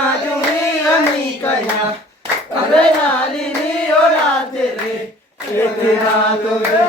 Jumi amikanya, kabenali ni oratere, etira tobe.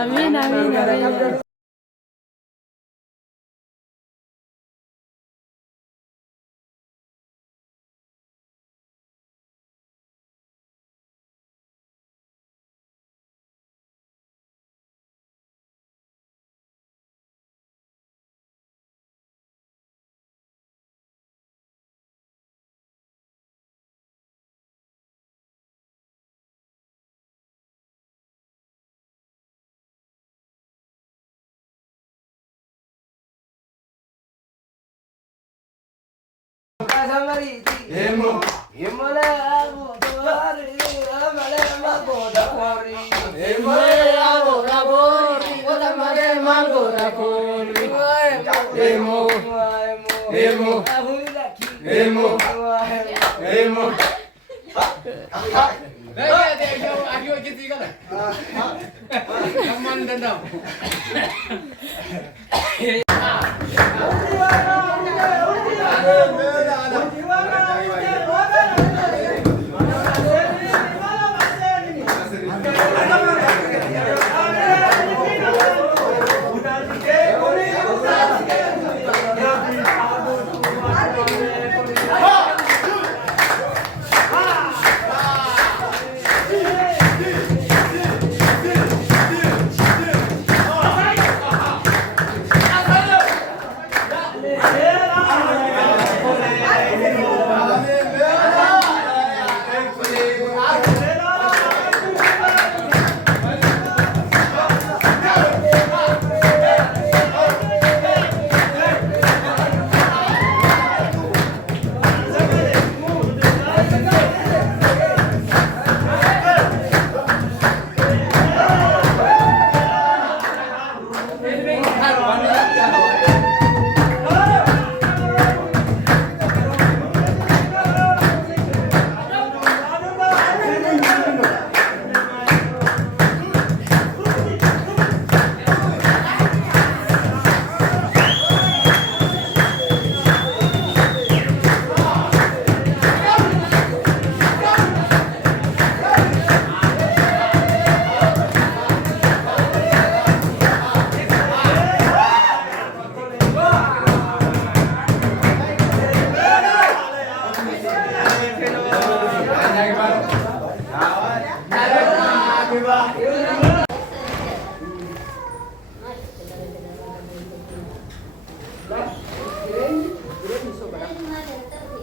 Amin, amin, amin. Emo. Imole abodori, amale magodori. Emole abodori, otamare magodori. Emo. Emo. Emo. Emo. Ayo gitu kan? Aman dendam.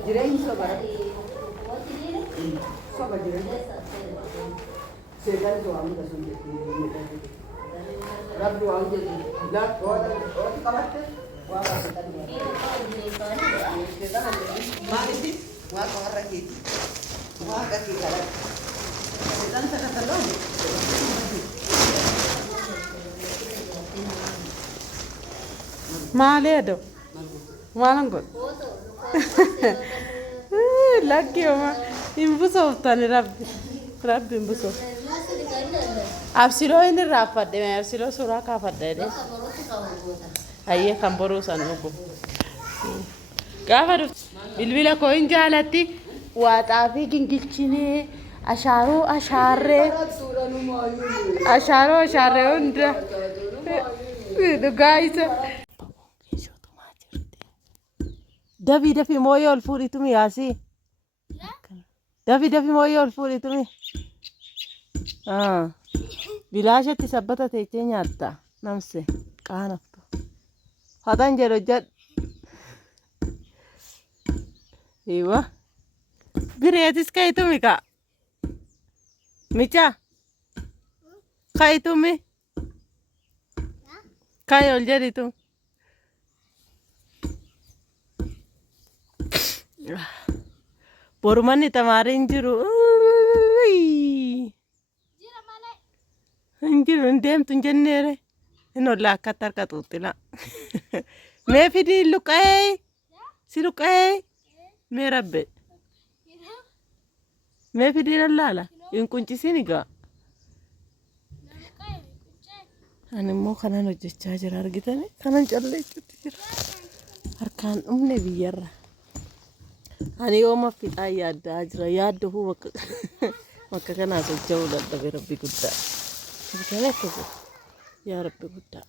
Jireenyi soba jireenyi seegaan waan muda sun rabbi waan jedhu laat ooti qabatte waan baasitan maalitti waan qabarra keeti waan gatii kadhate seegaan sakataloon maali ado maalan god lakki oma hin busooftani rabbi hin busoof absiloo inni raaffadhe absiloo suuraa kaafadhe hayyee kan boruu san dhugu gaafa dhuftu bilbila koo hin jaalatti waaxaa fi gingilchinee ashaaroo ashaarree hunda dhugaa isa Dafi mooyee ol fuudhitumi yaasii. Dafi mooyee ol fuudhitumi. Bilaashatti sabbata teechee nyaatta namse qaanaftu. Hatan jedhu jedhu. Iwa. Bireetis kayitumi ka. Micha. Kayitumi. Kay ol jedhitu. Borumanni tamaariin jiru. Hin jiru hin deemtu hin jenneere. Hin olla akkatti harka xuuxxila. Mee fidii luqee. Si luqee. Mee rabbe. Mee fidii lallaala. Hin quncisiin egaa. Ani immoo kanan hojjechaa jira argitanii. Kanan calleechuutti jira. Harkaan dhumne biyyarra. Ani yooma fixaa yaaddaa jira yaadduhu bakka kanaa socho'uu dadhabe rabbi guddaa. Argitanii akkasuma yaa rabbi guddaa.